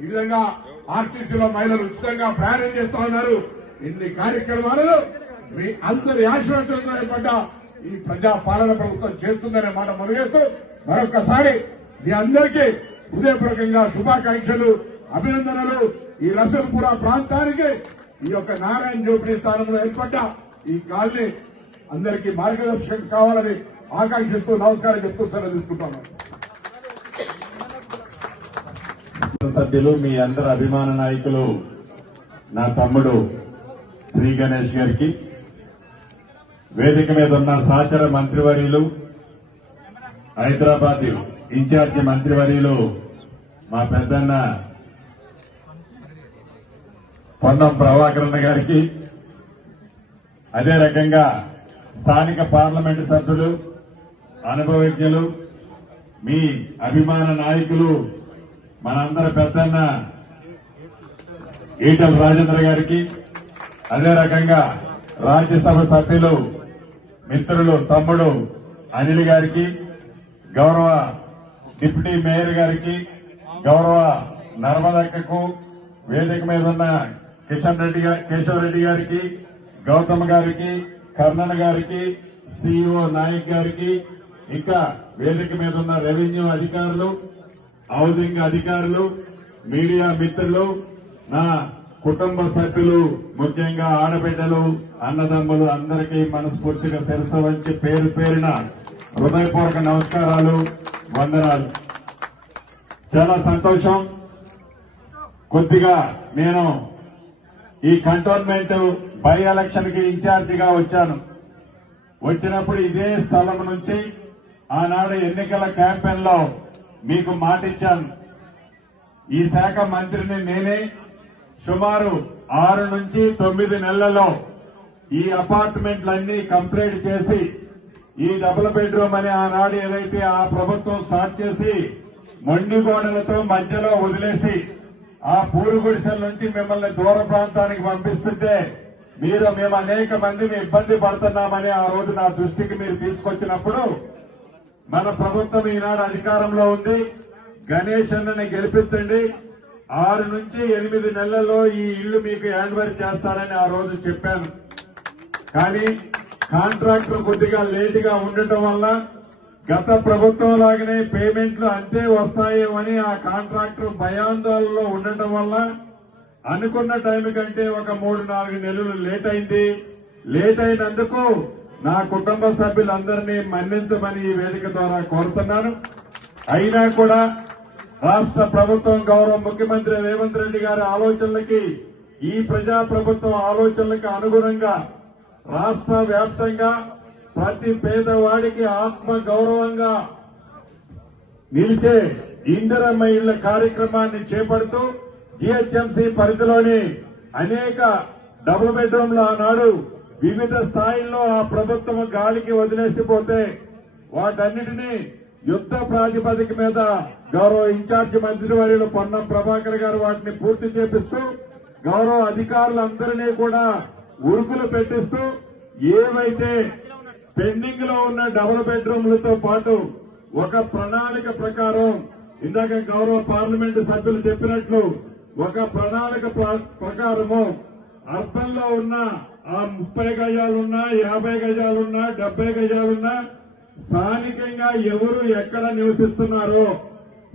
ఈ విధంగా ఆర్టీసీలో మహిళలు ఉచితంగా ప్రయాణం చేస్తా ఉన్నారు. ఇన్ని కార్యక్రమాలను మీ అందరి ఆశీర్వాదంతో ఏర్పడ్డ ఈ ప్రజా పాలన ప్రభుత్వం చేస్తుందనే మాట మనవేస్తూ మరొకసారి మీ అందరికీ హృదయపూర్వకంగా శుభాకాంక్షలు, అభినందనలు. ఈ లసన్పుర ప్రాంతానికి ఈ యొక్క నారాయణ జోపిడి స్థానంలో ఏర్పడ్డ ఈ కాలనీ అందరికీ మార్గదర్శకం కావాలని ఆకాంక్షిస్తూ నమస్కారం చెప్తూ సెలవు తీసుకుంటున్నాను. సభ్యులు, మీ అందరి అభిమాన నాయకులు నా తమ్ముడు శ్రీ గణేష్ గారికి, వేదిక మీద ఉన్న సహచర మంత్రివర్యులు, హైదరాబాద్ ఇన్ఛార్జి మంత్రివర్యులు మా పెద్దన్న పొన్నం ప్రభాకరణ గారికి, అదే రకంగా స్థానిక పార్లమెంటు సభ్యులు, అనుభవజ్ఞులు, మీ అభిమాన నాయకులు మనందరి పెద్దన్న ఈటల రాజేంద్ర గారికి, అదే రకంగా రాజ్యసభ సభ్యులు మిత్రులు తమ్ముడు అనిల్ గారికి, గౌరవ డిప్యూటీ మేయర్ గారికి, గౌరవ నర్మదక్కకు, వేదిక మీద ఉన్న కేశవ్ రెడ్డి గారికి, గౌతమ్ గారికి, కర్ణన్ గారికి, సిఇఓ నాయక్ గారికి, ఇంకా వేదిక మీద ఉన్న రెవెన్యూ అధికారులు, హౌసింగ్ అధికారులు, మీడియా మిత్రులు, నా కుటుంబ సభ్యులు, ముఖ్యంగా ఆడబిడ్డలు, అన్నదమ్ములు అందరికీ మనస్ఫూర్తిగా శిరస్సు వంచి పేరు పేరున హృదయపూర్వక నమస్కారాలు, వందనాలు. చాలా సంతోషం. కొద్దిగా నేను ఈ కంటోన్మెంట్ బై ఎలక్షన్ కి ఇన్ఛార్జిగా వచ్చాను. వచ్చినప్పుడు ఇదే స్థలం నుంచి ఆనాడు ఎన్నికల క్యాంపెయిన్ లో మీకు మాటిచ్చాను. ఈ శాఖ మంత్రిని నేనే. సుమారు 6 నుంచి 9 నెలలలో ఈ అపార్ట్మెంట్లన్నీ కంప్లీట్ చేసి, ఈ డబుల్ బెడ్రూమ్ అని ఆనాడు ఏదైతే ఆ ప్రభుత్వం స్టార్ట్ చేసి మొండి గోడలతో మధ్యలో వదిలేసి ఆ పూరు గుడిసెల నుంచి మిమ్మల్ని దూర ప్రాంతానికి పంపిస్తుంటే మేము అనేక మందిని ఇబ్బంది పడుతున్నామని ఆ రోజు నా దృష్టికి మీరు తీసుకొచ్చినప్పుడు, మన ప్రభుత్వం ఈనాడు అధికారంలో ఉంది, గణేష్ అన్నని గెలిపించండి, 6 నుంచి 8 నెలల్లో ఈ ఇల్లు మీకు హ్యాండ్ ఓవర్ చేస్తానని ఆ రోజు చెప్పాను. కానీ కాంట్రాక్టర్ కొద్దిగా లేటుగా ఉండటం వల్ల గత ప్రభుత్వం లాగానే పేమెంట్లు అంతే వస్తాయేమని ఆ కాంట్రాక్టర్ భయాందోళనలో ఉండటం వల్ల అనుకున్న టైం కంటే ఒక 3-4 నెలలు లేట్ అయింది. లేట్ అయినందుకు నా కుటుంబ సభ్యులందరినీ మన్నించమని ఈ వేదిక ద్వారా కోరుతున్నాను. అయినా కూడా రాష్ట్ర ప్రభుత్వం, గౌరవ ముఖ్యమంత్రి రేవంత్ రెడ్డి గారి ఆలోచనలకి, ఈ ప్రజా ప్రభుత్వం ఆలోచనలకు అనుగుణంగా రాష్ట్ర వ్యాప్తంగా ప్రతి పేదవాడికి ఆత్మ గౌరవంగా నిలిచే ఇందిరమ్మ ఇళ్ల కార్యక్రమాన్ని చేపడుతూ జీహెచ్ఎంసీ పరిధిలోని అనేక డబుల్ బెడ్రూమ్లు ఆనాడు వివిధ స్థాయిల్లో ఆ ప్రభుత్వం గాలికి వదిలేసిపోతే వాటన్నిటినీ యుద్ధ ప్రాతిపదిక మీద గౌరవ ఇన్ఛార్జి మంత్రివర్యులు పొన్నం ప్రభాకర్ గారు వాటిని పూర్తి చేపిస్తూ, గౌరవ అధికారులందరినీ కూడా ఉరుకులు పెట్టిస్తూ, ఏవైతే పెండింగ్ లో ఉన్న డబుల్ బెడ్రూమ్లతో పాటు ఒక ప్రణాళిక ప్రకారం, ఇందాక గౌరవ పార్లమెంటు సభ్యులు చెప్పినట్లు ఒక ప్రణాళిక ప్రకారము అర్బన్ లో ఉన్న ఆ 30 గజాలున్నా, 50 గజాలున్నా, 70 గజాలున్నా స్థానికంగా ఎవరు ఎక్కడ నివసిస్తున్నారో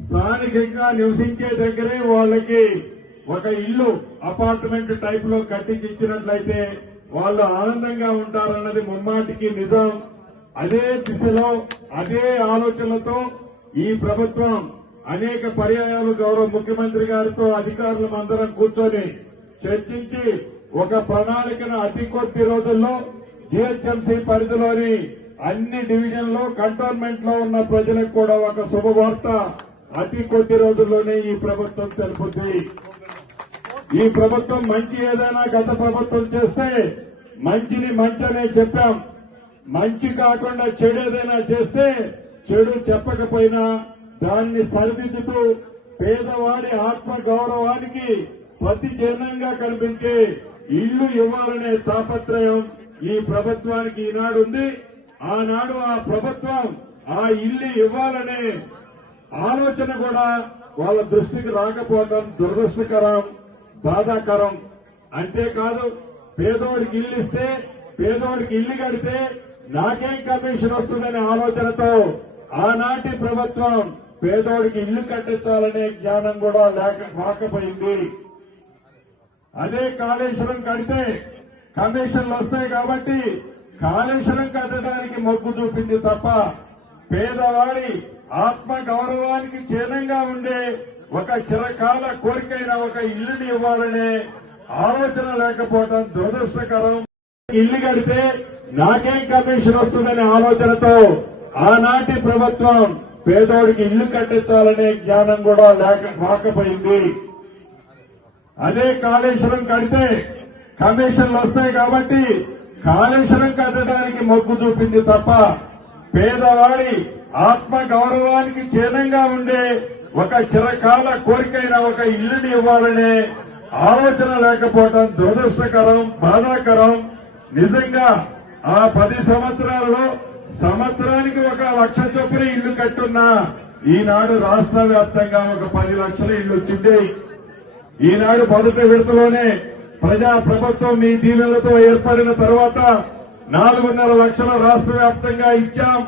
స్థానికంగా నివసించే దగ్గరే వాళ్ళకి ఒక ఇల్లు అపార్ట్మెంట్ టైప్ లో కట్టించినట్లయితే వాళ్ళు ఆనందంగా ఉంటారన్నది ముమ్మాటికి నిజం. అదే దిశలో, అదే ఆలోచనలతో ఈ ప్రభుత్వం అనేక పర్యాయాలు గౌరవ ముఖ్యమంత్రి గారితో అధికారులు అందరం కూర్చొని చర్చించి ఒక ప్రణాళికను అతి కొద్ది రోజుల్లో జీహెచ్ఎంసీ పరిధిలోని అన్ని డివిజన్లో, కంటోన్మెంట్ లో ఉన్న ప్రజలకు కూడా ఒక శుభవార్త అతి కొద్ది రోజుల్లోనే ఈ ప్రభుత్వం తెలుపుతుంది. ఈ ప్రభుత్వం మంచి ఏదైనా గత ప్రభుత్వం చేస్తే మంచిని మంచనే చెప్పాం. మంచి కాకుండా చెడు ఏదైనా చేస్తే చెడు చెప్పకపోయినా దాన్ని సరిదిద్దుతూ పేదవాడి ఆత్మ గౌరవానికి ప్రతి చిహ్నంగా కనిపించే ఇల్లు ఇవ్వాలనే తాపత్రయం ఈ ప్రభుత్వానికి ఈనాడు ఉంది. ఆనాడు ఆ ప్రభుత్వం ఆ ఇల్లు ఇవ్వాలనే ఆలోచన కూడా వాళ్ళ దృష్టికి రాకపోవడం దురదృష్టకరం, బాధాకరం. అంతేకాదు పేదోడికి ఇల్లు ఇస్తే, పేదోడికి ఇల్లు కడితే నాకేం కమిషన్ వస్తుందనే ఆలోచనతో ఆనాటి ప్రభుత్వం పేదోడికి ఇల్లు కట్టించాలనే జ్ఞానం కూడా రాకపోయింది. అదే కాళేశ్వరం కడితే కమిషన్లు వస్తాయి కాబట్టి కాళేశ్వరం కట్టడానికి మొగ్గు చూపింది తప్ప పేదవాడి ఆత్మ గౌరవానికి చిహ్నంగా ఉండే ఒక చిరకాల కోరికైన ఒక ఇల్లుని ఇవ్వాలనే ఆలోచన లేకపోవడం దురదృష్టకరం. ఇల్లు కడితే నాకేం కమిషన్ వస్తుందనే ఆలోచనతో ఆనాటి ప్రభుత్వం పేదోడికి ఇల్లు కట్టించాలనే జ్ఞానం కూడా రాకపోయింది. అదే కాళేశ్వరం కడితే కమిషన్లు వస్తాయి కాబట్టి కాళేశ్వరం కట్టడానికి మొగ్గు చూపింది తప్ప పేదవాడి ఆత్మ గౌరవానికి చిహ్నంగా ఉండే ఒక చిరకాల కోరికైన ఒక ఇల్లుని ఇవ్వాలనే ఆలోచన లేకపోవడం దురదృష్టకరం, బాధాకరం. నిజంగా ఆ 10 సంవత్సరాలలో సంవత్సరానికి 1 లక్ష చొప్పున ఇల్లు కట్టున్నా ఈనాడు రాష్ట్ర వ్యాప్తంగా ఒక 10 లక్షల ఇల్లు వచ్చింది. ఈనాడు మొదటి విడతలోనే ప్రజా ప్రభుత్వం మీ దీవెనలతో ఏర్పడిన తర్వాత 4.5 లక్షల రాష్ట్ర వ్యాప్తంగా ఇచ్చాం.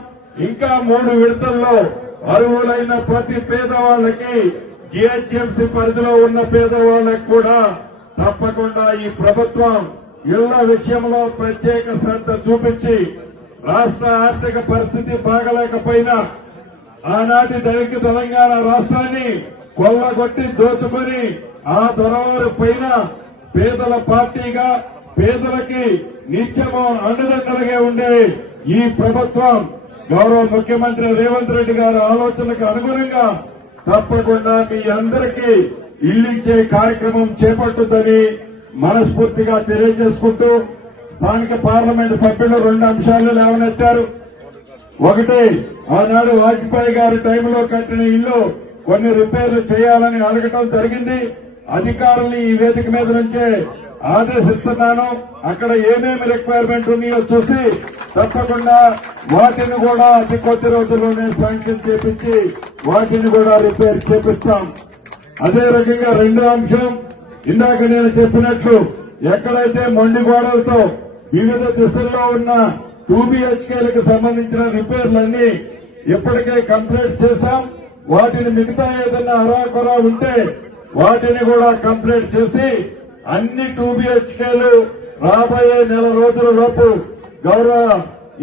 ఇంకా 3 విడతల్లో అర్హులైన ప్రతి పేదవాళ్లకి, జీహెచ్ఎంసీ పరిధిలో ఉన్న పేదవాళ్లకు కూడా తప్పకుండా ఈ ప్రభుత్వం ఇళ్ల విషయంలో ప్రత్యేక శ్రద్ధ చూపించి రాష్ట్ర ఆర్థిక పరిస్థితి బాగలేకపోయినా ఆనాటి దళిత తెలంగాణ రాష్ట్రాన్ని కొల్లగొట్టి దోచుకొని ఆ దొరవారి పైన పేదల పార్టీగా పేదలకి నిత్యము అండదండలుగా ఉండే ఈ ప్రభుత్వం గౌరవ ముఖ్యమంత్రి రేవంత్ రెడ్డి గారి ఆలోచనకు అనుగుణంగా తప్పకుండా మీ అందరికీ ఇల్లిచ్చే కార్యక్రమం చేపట్టుదని మనస్ఫూర్తిగా తెలియజేసుకుంటూ స్థానిక పార్లమెంటు సభ్యులు 2 అంశాలు లేవనెత్తారు. ఒకటి, ఆనాడు వాజ్పేయి గారి టైంలో కట్టిన ఇల్లు కొన్ని రిపేర్లు చేయాలని అడగటం జరిగింది. అధికారుల్ని ఈ వేదిక మీద నుంచే ఆదేశిస్తున్నాను. అక్కడ ఏమేమి రిక్వైర్మెంట్ ఉన్నాయో చూసి తప్పకుండా వాటిని కూడా అతి కొద్ది రోజుల్లోనే శాంక్షన్ చేపించి వాటిని కూడా రిపేర్ చేపిస్తాం. అదే రకంగా 2వ అంశం, ఇందాక నేను చెప్పినట్లు ఎక్కడైతే మొండి గోడలతో వివిధ దిశల్లో ఉన్న 2BHKలకు సంబంధించిన రిపేర్లన్నీ ఇప్పటికే కంప్లీట్ చేశాం. వాటిని మిగతా ఏదైనా అరాకొరా ఉంటే వాటిని కూడా కంప్లీట్ చేసి అన్ని 2BHKలు రాబోయే నెల రోజుల లోపు గౌరవ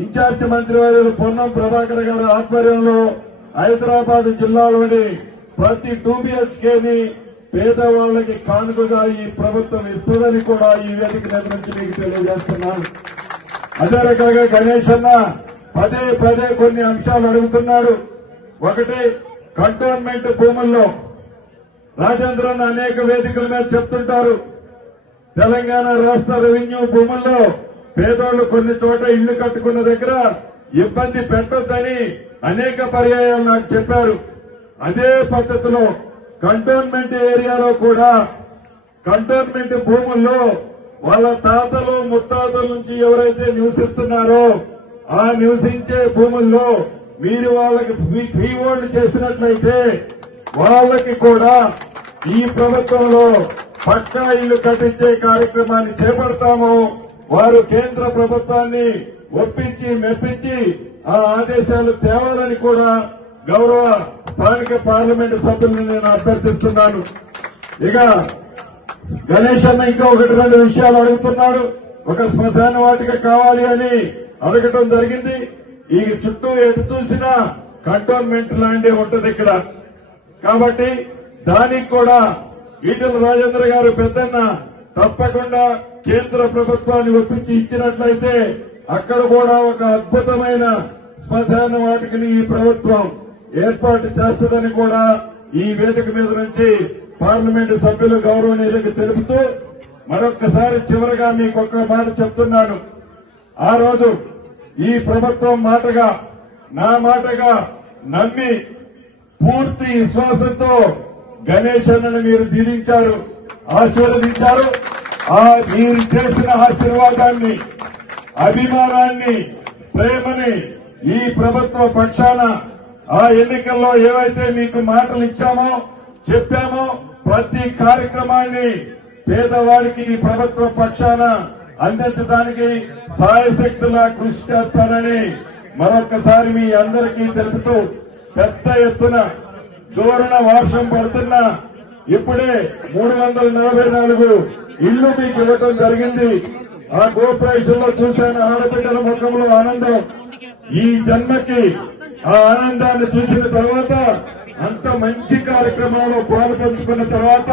ఇన్ఛార్జి మంత్రి వర్యులు పొన్నం ప్రభాకర్ గారి ఆధ్వర్యంలో హైదరాబాద్ జిల్లాలోని ప్రతి 2BHKని పేదవాళ్లకి కానుకగా ఈ ప్రభుత్వం ఇస్తుందని కూడా ఈ వేదిక మీద నుంచి మీకు తెలియజేస్తున్నాను. అదే రకంగా గణేష్ అన్న పదే కొన్ని అంశాలు అడుగుతున్నాడు. ఒకటి, కంటోన్మెంట్ భూముల్లో రాజేంద్రన్ అనేక వేదికల మీద చెప్తుంటారు, తెలంగాణ రాష్ట్ర రెవెన్యూ భూముల్లో పేదోళ్లు కొన్ని చోట ఇళ్లు కట్టుకున్న దగ్గర ఇబ్బంది పెట్టొద్దని అనేక పర్యాయాలు నాకు చెప్పారు. అదే పద్ధతిలో కంటోన్మెంట్ ఏరియాలో కూడా కంటోన్మెంట్ భూముల్లో వాళ్ళ తాతలు ముత్తాతల నుంచి ఎవరైతే నివసిస్తున్నారో ఆ నివసించే భూముల్లో మీరు వాళ్ళకి ఫ్రీ హోల్డ్ చేసినట్లయితే వాళ్ళకి కూడా ఈ ప్రభుత్వంలో పక్కా ఇల్లు కట్టించే కార్యక్రమాన్ని చేపడతాము. వారు కేంద్ర ప్రభుత్వాన్ని ఒప్పించి మెప్పించి ఆ ఆదేశాలు తేవాలని కూడా గౌరవ స్థానిక పార్లమెంటు సభ్యులను నేను అభ్యర్థిస్తున్నాను. ఇక గణేష్ అన్న ఇంకా 1-2 విషయాలు అడుగుతున్నాడు. ఒక శ్మశాన వాటిక కావాలి అని అడగటం జరిగింది. ఈ చుట్టూ ఎటు చూసినా కంటోన్మెంట్ ల్యాండే ఉంటది ఇక్కడ. కాబట్టి దానికి కూడా ఈటెల రాజేంద్ర గారు పెద్దన్న తప్పకుండా కేంద్ర ప్రభుత్వాన్ని ఒప్పించి ఇచ్చినట్లయితే అక్కడ కూడా ఒక అద్భుతమైన శ్మశాన వాటికని ఈ ప్రభుత్వం ఏర్పాటు చేస్తుందని కూడా ఈ వేదిక మీద నుంచి పార్లమెంటు సభ్యులు గౌరవనీయులకు తెలుపుతూ మరొక్కసారి చివరగా మీకు ఒక్క మాట చెప్తున్నాను. ఆ రోజు ఈ ప్రభుత్వం మాటగా నా మాటగా నమ్మి పూర్తి విశ్వాసంతో గణేష్ అన్నను మీరు దీవించారు, ఆశీర్వదించారు. ఆ మీరు చేసిన ఆశీర్వాదాన్ని, అభిమానాన్ని, ప్రేమని ఈ ప్రభుత్వ పక్షాన ఆ ఎన్నికల్లో ఏవైతే మీకు మాటలు ఇచ్చామో చెప్పామో ప్రతి కార్యక్రమాన్ని పేదవాడికి ఈ ప్రభుత్వ పక్షాన అందించడానికి సాయశక్తులా కృషి చేస్తానని మరొకసారి మీ అందరికీ తెలుపుతూ పెద్ద ఎత్తున జోరున వర్షం పడుతున్న ఇప్పుడే 344 ఇళ్లు మీకు ఇవ్వటం జరిగింది. ఆ కోఆపరేషన్ లో చూశాను ఆడబిడ్డల ముఖంలో ఆనందం. ఈ జన్మకి ఆ ఆనందాన్ని చూసిన తర్వాత అంత మంచి కార్యక్రమంలో పాల్పంచుకున్న తర్వాత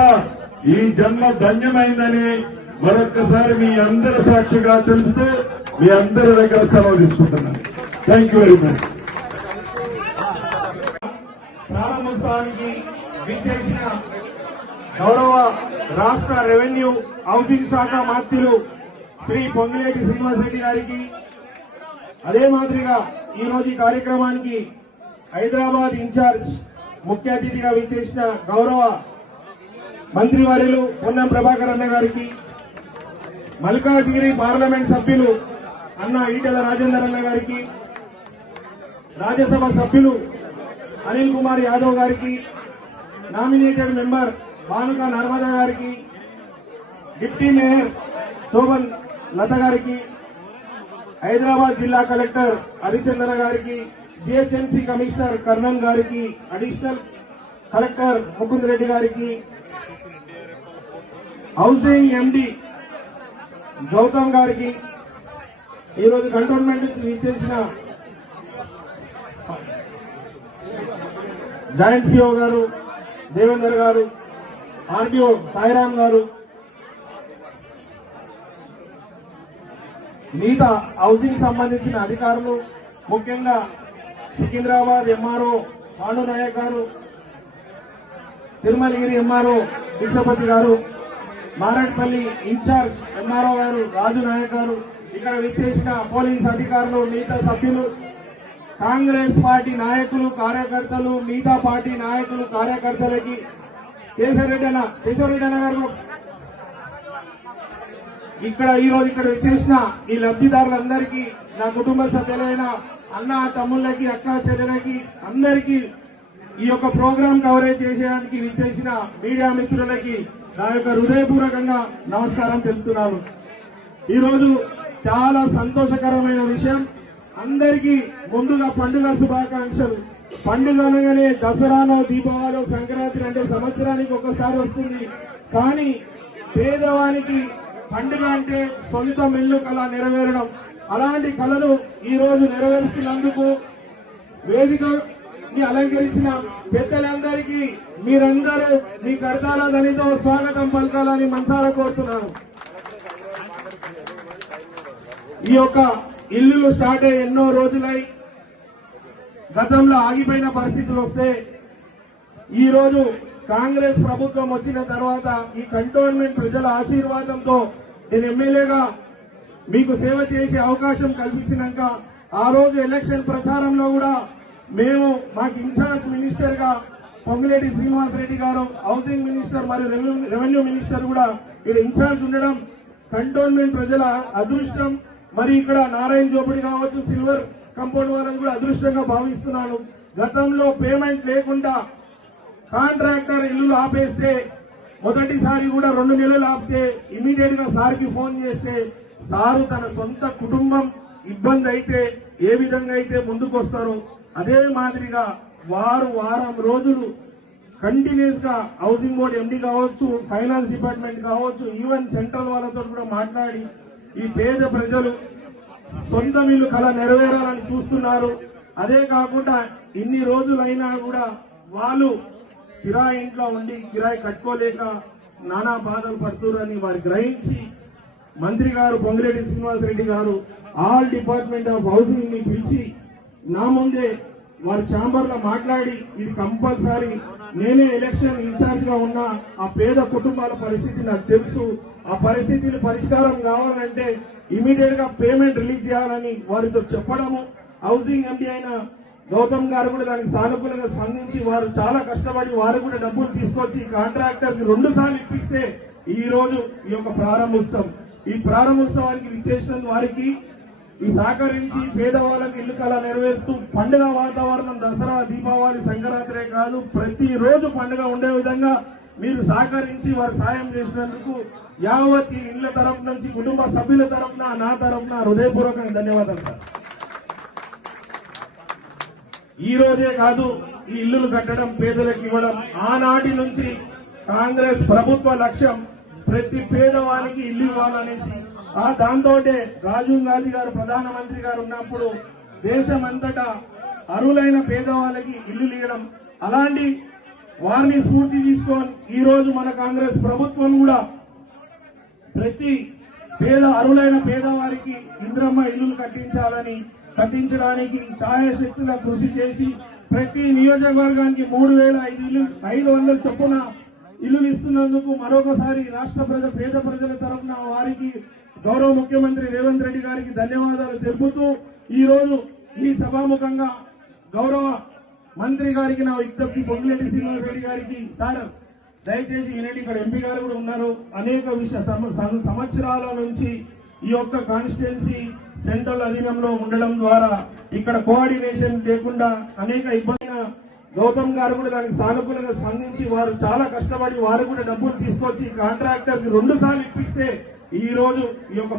ఈ జన్మ ధన్యమైందని మరొక్కసారి మీ అందరి సాక్షిగా తెలుపుతూ మీ అందరి దగ్గర సెలవు తీసుకుంటున్నాను. Thank you very much. ప్రారంభోత్సవానికి విచ్చేసిన గౌరవ రాష్ట్ర రెవెన్యూ హౌసింగ్ శాఖ మంత్రులు శ్రీ పొంగిలేటి శ్రీనివాసరెడ్డి గారికి, అదే మాదిరిగా ఈ రోజు ఈ కార్యక్రమానికి హైదరాబాద్ ఇన్ఛార్జ్ ముఖ్య అతిథిగా విచ్చేసిన గౌరవ మంత్రివర్యులు పొన్నం ప్రభాకర్ అన్న గారికి, మల్కాజ్గిరి పార్లమెంట్ సభ్యులు అన్న ఈటెల రాజేందర్ అన్న గారికి, రాజ్యసభ సభ్యులు అనిల్ కుమార్ యాదవ్ గారికి, నామినేటెడ్ మెంబర్ భానుక నర్మదా గారికి, డిప్యూటీ మేయర్ శోభన్ లత గారికి, హైదరాబాద్ జిల్లా కలెక్టర్ హరిచంద్ర గారికి, జిహెచ్ఎంసీ కమిషనర్ కర్ణన్ గారికి, అడిషనల్ కలెక్టర్ ముకుంద్ రెడ్డి గారికి, హౌసింగ్ ఎండి గౌతమ్ గారికి, ఈరోజు కంటోన్మెంట్ నుంచి విచ్చేసిన జాయింట్ సిఓ గారు దేవేందర్ గారు, ఆర్డీఓ సాయిరామ్ గారు, మిగతా హౌసింగ్ సంబంధించిన అధికారులు, ముఖ్యంగా సికింద్రాబాద్ ఎంఆర్ఓ పాండు నాయక్ గారు, తిరుమలగిరి ఎంఆర్ఓ దీక్షపతి గారు, మారేడ్పల్లి ఇన్ఛార్జ్ ఎంఆర్ఓ గారు రాజు నాయక్ గారు, ఇక్కడ విచ్చేసిన పోలీస్ అధికారులు, మిగతా సభ్యులు, కాంగ్రెస్ పార్టీ నాయకులు కార్యకర్తలు, మిగతా పార్టీ నాయకులు కార్యకర్తలకి, కేశవరెడ్డి అన్న గారు, ఇక్కడ ఈ రోజు ఇక్కడ విచ్చేసిన ఈ లబ్ధిదారులందరికీ, నా కుటుంబ సభ్యులైన అన్న తమ్ముళ్ళకి, అక్క చెల్లెలకి అందరికీ ఈ యొక్క ప్రోగ్రాం కవరేజ్ చేసేదానికి విచ్చేసిన మీడియా మిత్రులకి నా యొక్క హృదయపూర్వకంగా నమస్కారం తెలుపుతున్నాను. ఈరోజు చాలా సంతోషకరమైన విషయం. అందరికీ ముందుగా పండుగ శుభాకాంక్షలు. పండుగ అనగానే దసరానో దీపావళి సంక్రాంతి అంటే సంవత్సరానికి ఒకసారి వస్తుంది. కానీ పేదవానికి పండుగ అంటే సొంత మెల్లు కళ నెరవేరడం. అలాంటి కళను ఈ రోజు నెరవేరుస్తున్నందుకు వేదికని అలంకరించిన పెద్దలందరికీ మీరందరూ మీ కర్తాల ధనితో స్వాగతం పలకాలని మనసారా కోరుతున్నాను. ఈ యొక్క ఇల్లులు స్టార్ట్ అయ్యి ఎన్నో రోజులై గతంలో ఆగిపోయిన పరిస్థితులు వస్తే ఈ రోజు కాంగ్రెస్ ప్రభుత్వం వచ్చిన తర్వాత ఈ కంటోన్మెంట్ ప్రజల ఆశీర్వాదంతో నేను ఎమ్మెల్యేగా మీకు సేవ చేసే అవకాశం కల్పించినాక ఆ రోజు ఎలక్షన్ ప్రచారంలో కూడా మేము మాకు ఇన్ఛార్జ్ మినిస్టర్ గా పొంగిలేటి శ్రీనివాసరెడ్డి గారు, హౌసింగ్ మినిస్టర్ మరియు రెవెన్యూ మినిస్టర్ కూడా ఇక్కడ ఇన్ఛార్జ్ ఉండడం కంటోన్మెంట్ ప్రజల అదృష్టం. మరి ఇక్కడ నారాయణ జోపిడి కావచ్చు, సిల్వర్ కంపౌండ్ వాళ్ళని కూడా అదృష్టంగా భావిస్తున్నాను. గతంలో పేమెంట్ లేకుండా కాంట్రాక్టర్ ఇల్లు ఆపేస్తే మొదటిసారి కూడా 2 నెలలు ఆపితే ఇమీడియట్ గా సార్కి ఫోన్ చేస్తే సారు తన సొంత కుటుంబం ఇబ్బంది అయితే ఏ విధంగా అయితే ముందుకు వస్తారో అదే మాదిరిగా వారం రోజులు కంటిన్యూస్ గా హౌసింగ్ బోర్డు ఎండీ కావచ్చు, ఫైనాన్స్ డిపార్ట్మెంట్ కావచ్చు, ఈవెన్ సెంట్రల్ వాళ్ళతో కూడా మాట్లాడి ఈ పేద ప్రజలు సొంత ఇల్లు కళ నెరవేరాలని చూస్తున్నారు. అదే కాకుండా ఇన్ని రోజులైనా కూడా వాళ్ళు కిరాయి ఇంట్లో ఉండి కిరాయి కట్టుకోలేక నానా బాధలు పడుతున్నారని వారు గ్రహించి మంత్రి గారు పొంగిలేటి శ్రీనివాసరెడ్డి గారు ఆల్ డిపార్ట్మెంట్ ఆఫ్ హౌసింగ్ ని పిలిచి నా ముందే వారి ఛాంబర్ లో మాట్లాడి ఇది కంపల్సరీ నేనే ఎలక్షన్ ఇన్ఛార్జ్ గా ఉన్నా ఆ పేద కుటుంబాల పరిస్థితి నాకు తెలుసు, ఆ పరిస్థితిని పరిష్కారం కావాలంటే ఇమీడియట్ గా పేమెంట్ రిలీజ్ చేయాలని వారితో చెప్పడము, హౌసింగ్ ఎంపీ అయిన గౌతమ్ గారు కూడా దానికి సానుకూలంగా స్పందించి వారు చాలా కష్టపడి వారు కూడా డబ్బులు తీసుకొచ్చి కాంట్రాక్టర్ కి 2 సార్లు ఇప్పిస్తే ఈ రోజు ఈ యొక్క ప్రారంభోత్సవం ఈ ప్రారంభోత్సవానికి విచ్చేసిన వారికి ఈ సహకరించి పేదవాళ్ళకి ఇల్లు కళ నెరవేరుస్తూ పండుగ వాతావరణం దసరా దీపావళి సంక్రాంతి కాదు ప్రతి రోజు పండుగ ఉండే విధంగా మీరు సహకరించి వారు సాయం చేసినందుకు యావత్ ఈ ఇళ్ల తరఫు నుంచి కుటుంబ సభ్యుల తరఫున నా తరఫున హృదయపూర్వకంగా ధన్యవాదాలు సార్. ఈ రోజే కాదు ఈ ఇల్లులు కట్టడం పేదలకు ఇవ్వడం ఆనాటి నుంచి కాంగ్రెస్ ప్రభుత్వ లక్ష్యం ప్రతి పేదవానికి ఇల్లు ఇవ్వాలనేసి దాంతో రాజీవ్ గాంధీ గారు ప్రధానమంత్రి గారు ఉన్నప్పుడు దేశమంతటా అర్హులైన పేదవాళ్ళకి ఇల్లు ఇవ్వడం అలాంటి వారిని స్ఫూర్తి తీసుకొని ఈ రోజు మన కాంగ్రెస్ ప్రభుత్వం కూడా ప్రతి అర్హులైన పేదవారికి ఇంద్రమ్మ ఇల్లులు కట్టించడానికి ఛాయాశక్తిగా కృషి చేసి ప్రతి నియోజకవర్గానికి 3,500 చొప్పున ఇల్లు ఇస్తున్నందుకు మరొకసారి రాష్ట్ర పేద ప్రజల తరఫున వారికి గౌరవ ముఖ్యమంత్రి రేవంత్ రెడ్డి గారికి ధన్యవాదాలు తెలుపుతూ ఈ రోజు ఈ సభాముఖంగా గౌరవ మంత్రి గారికి నా విజ్ఞప్తి పొంగులేటి శ్రీనివాసరెడ్డి గారికి సార్ దయచేసి ఈనాటి ఇక్కడ ఎంపీ గారు కూడా ఉన్నారు. అనేక సంవత్సరాల నుంచి ఈ యొక్క కాన్స్టిట్యున్సీ సెంట్రల్ అధీనంలో ఉండడం ద్వారా ఇక్కడ కోఆర్డినేషన్ లేకుండా అనేక ఇబ్బంది గౌతమ్ గారు కూడా దానికి సానుకూలంగా స్పందించి వారు చాలా కష్టపడి వారు కూడా డబ్బులు తీసుకొచ్చి కాంట్రాక్టర్ కి 2 సార్లు ఇప్పిస్తే ఈ రోజు ఈ యొక్క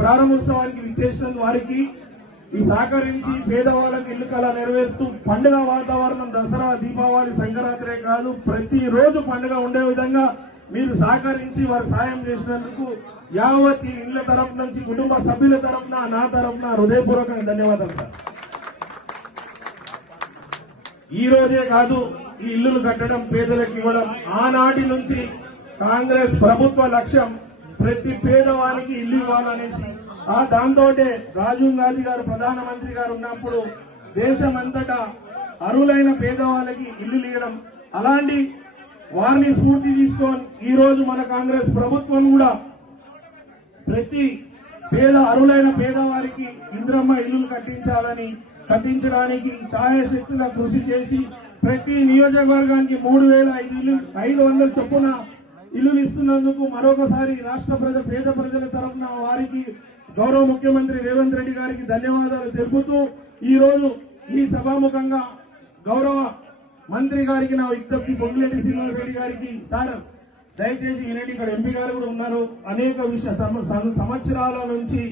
ప్రారంభోత్సవానికి విచ్చేసినందుకు వారికి ఈ సహకరించి పేదవాళ్ళకి ఇల్లు కళ నెరవేరుస్తూ పండుగ వాతావరణం దసరా దీపావళి సంక్రాంతి కాదు ప్రతి రోజు పండుగ ఉండే విధంగా మీరు సహకరించి వారు సాయం చేసినందుకు యావత్ ఈ ఇళ్ల తరఫు నుంచి కుటుంబ సభ్యుల తరఫున నా తరఫున హృదయపూర్వకంగా ధన్యవాదాలు సార్. ఈ రోజే కాదు ఈ ఇల్లులు కట్టడం పేదలకు ఇవ్వడం ఆనాటి నుంచి కాంగ్రెస్ ప్రభుత్వ లక్ష్యం ప్రతి పేదవానికి ఇల్లు ఇవ్వాలనేసి దాంతో రాజీవ్ గాంధీ గారు ప్రధానమంత్రి గారు ఉన్నప్పుడు దేశమంతటా అర్హులైన పేదవాళ్ళకి ఇల్లు ఇవ్వడం అలాంటి వారిని స్ఫూర్తి తీసుకొని ఈ రోజు మన కాంగ్రెస్ ప్రభుత్వం కూడా ప్రతి అర్హులైన పేదవారికి ఇంద్రమ్మ ఇల్లులు కట్టించడానికి ఛాయాశక్తిగా కృషి చేసి ప్రతి నియోజకవర్గానికి 3,500 చొప్పున ఇల్లు ఇస్తున్నందుకు మరొకసారి రాష్ట్ర పేద ప్రజల తరఫున వారికి గౌరవ ముఖ్యమంత్రి రేవంత్ రెడ్డి గారికి ధన్యవాదాలు తెలుపుతూ ఈ రోజు ఈ సభాముఖంగా గౌరవ మంత్రి గారికి నా విజ్ఞప్తి పొంగులేటి శ్రీనివాసరెడ్డి గారికి సార్ దయచేసి ఈనాటి ఇక్కడ ఎంపీ గారు కూడా ఉన్నారు. అనేక సంవత్సరాల నుంచి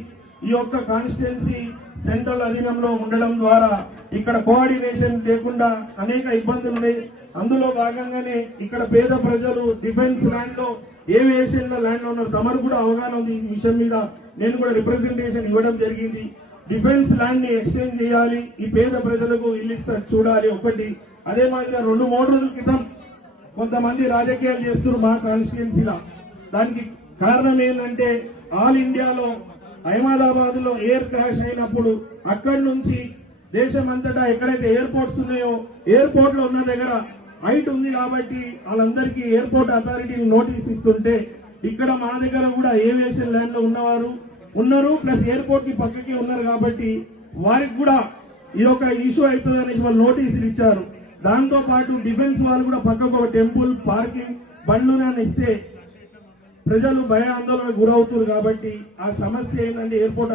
ఈ యొక్క కాన్స్టిట్యున్సీ సెంట్రల్ అధీనంలో ఉండడం ద్వారా ఇక్కడ కోఆర్డినేషన్ లేకుండా అనేక ఇబ్బందులు ఉన్నాయి. అందులో భాగంగానే ఇక్కడ పేద ప్రజలు డిఫెన్స్ ల్యాండ్ లో ఏవియేషన్ ల్యాండ్ లో ఉన్నారు. తమరు కూడా అవగాహన ఉంది ఈ విషయం మీద. నేను కూడా రిప్రజెంటేషన్ ఇవ్వడం జరిగింది. డిఫెన్స్ ల్యాండ్ ని ఎక్స్చేంజ్ చేయాలి, ఈ పేద ప్రజలకు ఇల్లు చూడాలి ఒకటి. అదే మాదిరిగా 2-3 రోజుల క్రితం కొంతమంది రాజకీయాలు చేస్తున్నారు మా కాన్స్టిట్యున్సీలో. దానికి కారణం ఏంటంటే ఆల్ ఇండియాలో అహ్మదాబాద్ లో ఎయిర్ క్రాష్ అయినప్పుడు అక్కడి నుంచి దేశమంతటా ఎక్కడైతే ఎయిర్పోర్ట్స్ ఉన్నాయో ఎయిర్పోర్ట్ లో ఉన్న దగ్గర హైట్ ఉంది కాబట్టి వాళ్ళందరికీ ఎయిర్పోర్ట్ అథారిటీని నోటీస్ ఇస్తుంటే ఇక్కడ మా దగ్గర కూడా ఏవియేషన్ ల్యాండ్ లో ఉన్నారు ప్లస్ ఎయిర్పోర్ట్ కి పక్కకి ఉన్నారు కాబట్టి వారికి కూడా ఈ యొక్క ఇష్యూ అవుతుంది అనేసి వాళ్ళు నోటీసులు ఇచ్చారు. దాంతో పాటు డిఫెన్స్ వాళ్ళు కూడా పక్కకు ఒక టెంపుల్ పార్కింగ్ బండ్లు ఇస్తే ప్రజలు భయ ఆందోళనకు గురవుతున్నారు కాబట్టి ఆ సమస్య ఏంటంటే ఎయిర్పోర్ట్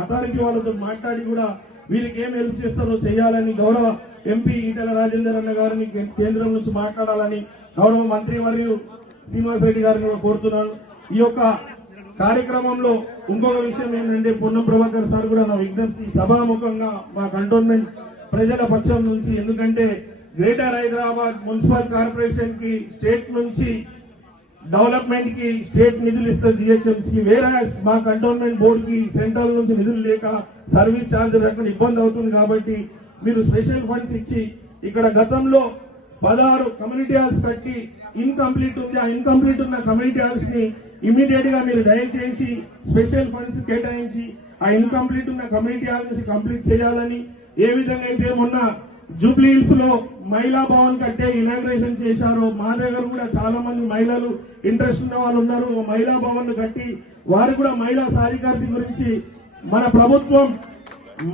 అథారిటీ వాళ్ళతో మాట్లాడి కూడా వీరికి ఏం హెల్ప్ చేస్తారో చేయాలని గౌరవ ఎంపీ ఈటెల రాజేందర్ అన్న గారిని కేంద్రం నుంచి మాట్లాడాలని గౌరవ మంత్రి మరియు శ్రీనివాసరెడ్డి గారిని కూడా కోరుతున్నాను. ఈ యొక్క కార్యక్రమంలో ఇంకొక విషయం ఏంటంటే పొన్నం ప్రభాకర్ సార్ కూడా నా విజ్ఞప్తి సభాముఖంగా మా కంటోన్మెంట్ ప్రజల పక్షం నుంచి, ఎందుకంటే గ్రేటర్ హైదరాబాద్ మున్సిపల్ కార్పొరేషన్ కి స్టేట్ నుంచి డెవలప్మెంట్ కి స్టేట్ నిధులు ఇస్తారు జిహెచ్ఎంసీ, వేరే మా కంటోన్మెంట్ బోర్డు కి సెంట్రల్ నుంచి నిధులు లేక సర్వీస్ ఛార్జ్ లేకుండా ఇబ్బంది అవుతుంది కాబట్టి మీరు స్పెషల్ ఫండ్స్ ఇచ్చి ఇక్కడ గతంలో 16 కమ్యూనిటీ హాల్స్ కట్టి ఇన్కంప్లీట్ ఉంది. ఆ ఇన్కంప్లీట్ ఉన్న కమ్యూనిటీ హాల్స్ ని ఇమీడియట్ గా మీరు దయచేసి స్పెషల్ ఫండ్స్ కేటాయించి ఆ ఇన్కంప్లీట్ ఉన్న కమ్యూనిటీ హాల్స్ కంప్లీట్ చేయాలని, ఏ విధంగా అయితే మొన్న జూబ్లీ హిల్స్ లో మహిళా భవన్ కట్టే ఇనాగ్రేషన్ చేశారో మా దగ్గర కూడా చాలా మంది మహిళలు ఇంట్రెస్ట్ ఉన్న వాళ్ళు ఉన్నారు. మహిళా భవన్ కట్టి వారు కూడా మహిళా సాధికారత గురించి మన ప్రభుత్వం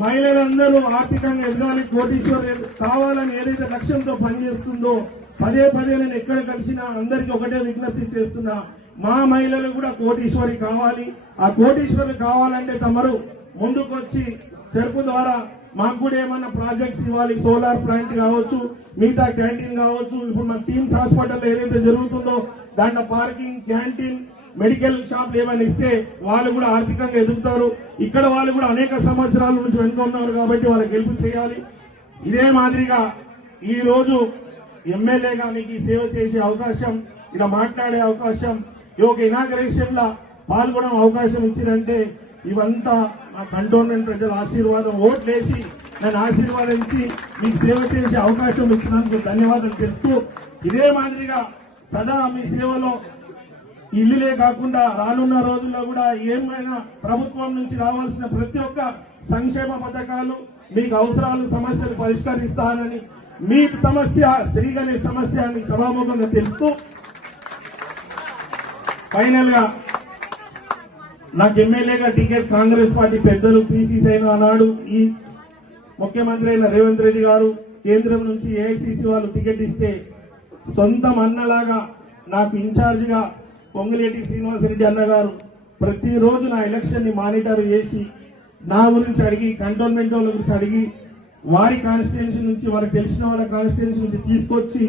మహిళలందరూ ఆర్థికంగా ఎదగాలి, కోటీశ్వరులు కావాలని ఏదైతే లక్ష్యంతో పనిచేస్తుందో పదే నేను ఎక్కడ కలిసినా అందరికీ ఒకటే విజ్ఞప్తి చేస్తున్నా, మా మహిళలు కూడా కోటీశ్వరి కావాలి. ఆ కోటీశ్వరి కావాలంటే తమరు ముందుకొచ్చి చెరుకు ద్వారా మాకు కూడా ఏమన్నా ప్రాజెక్ట్స్ ఇవ్వాలి. సోలార్ ప్లాంట్ కావచ్చు, మిగతా క్యాంటీన్ కావచ్చు. ఇప్పుడు మన టీమ్స్ హాస్పిటల్ ఏదైతే జరుగుతుందో దాంట్లో పార్కింగ్, క్యాంటీన్, మెడికల్ షాప్లు ఏమైనా ఇస్తే వాళ్ళు కూడా ఆర్థికంగా ఎదుగుతారు. ఇక్కడ వాళ్ళు కూడా అనేక సంవత్సరాల నుంచి వెనుక ఉన్నారు కాబట్టి వాళ్ళకి గెలుపు చేయాలి. ఇదే మాదిరిగా ఈ రోజు ఎమ్మెల్యేగా మీకు ఈ సేవ చేసే అవకాశం, ఇలా మాట్లాడే అవకాశం, ఈ ఒక ఇనాగరేషన్ లా పాల్గొనే అవకాశం ఇచ్చిరంటే ఇవంతా మా కంటోన్మెంట్ ప్రజల ఆశీర్వాదం. ఓట్లేసి నన్ను ఆశీర్వాదించి మీకు సేవ చేసే అవకాశం ఇచ్చినందుకు ధన్యవాదాలు చెప్తూ, ఇదే మాదిరిగా సదా మీ సేవలో ఇల్లులే కాకుండా రానున్న రోజుల్లో కూడా ఏమైనా ప్రభుత్వం నుంచి రావాల్సిన ప్రతి ఒక్క సంక్షేమ పథకాలు, మీకు అవసరాలు, సమస్యలు పరిష్కరిస్తానని, మీ సమస్య స్త్రీగణి సమస్య అని సభాముఖంగా తెలుస్తూ, ఫైనల్ గా నాకు ఎమ్మెల్యేగా టికెట్ కాంగ్రెస్ పార్టీ పెద్దలు పిసిసి అయిన ఆనాడు ఈ ముఖ్యమంత్రి అయిన రేవంత్ రెడ్డి గారు కేంద్రం నుంచి ఏఐసిసి వాళ్ళు టికెట్ ఇస్తే సొంతం అన్నలాగా నాకు ఇన్ఛార్జ్ గా పొంగులేటి శ్రీనివాసరెడ్డి అన్నగారు ప్రతిరోజు నా ఎలక్షన్ ని మానిటర్ చేసి నా గురించి అడిగి, కంటోన్మెంట్ వాళ్ళ గురించి అడిగి, వారి కాన్స్టిట్యున్సీ నుంచి వాళ్ళకి తెలిసిన వాళ్ళ కాన్స్టిట్యున్సీ నుంచి తీసుకొచ్చి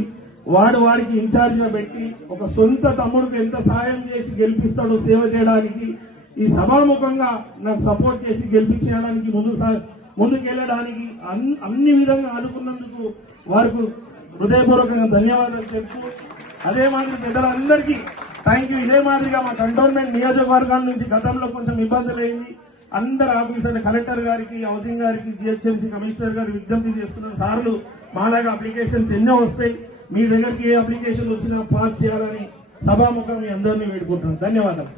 వాడికి ఇన్ఛార్జ్ గా పెట్టి ఒక సొంత తమ్ముడికి ఎంత సాయం చేసి గెలిపిస్తాడో సేవ చేయడానికి ఈ సభాముఖంగా నాకు సపోర్ట్ చేసి గెలిపించడానికి ముందుకెళ్లడానికి అన్ని విధంగా ఆదుకున్నందుకు వారికి హృదయపూర్వకంగా ధన్యవాదాలు చెప్తూ, అదే మాదిరి పెద్దలందరికీ థ్యాంక్ యూ. ఇదే మాదిరిగా మా కంటోన్మెంట్ నియోజకవర్గాల నుంచి గతంలో కొంచెం ఇబ్బందులు అయింది. అందరు ఆఫీసర్, కలెక్టర్ గారికి, హౌసింగ్ గారికి, జిహెచ్ఎంసీ కమిషనర్ గారికి విజ్ఞప్తి చేస్తున్న సార్లు మాలాగా అప్లికేషన్స్ ఎన్నో వస్తాయి, మీ దగ్గరికి ఏ అప్లికేషన్ వచ్చినా పాస్ చేయాలని సభాముఖం మీ అందరినీ వేడుకుంటున్నాను. ధన్యవాదాలు.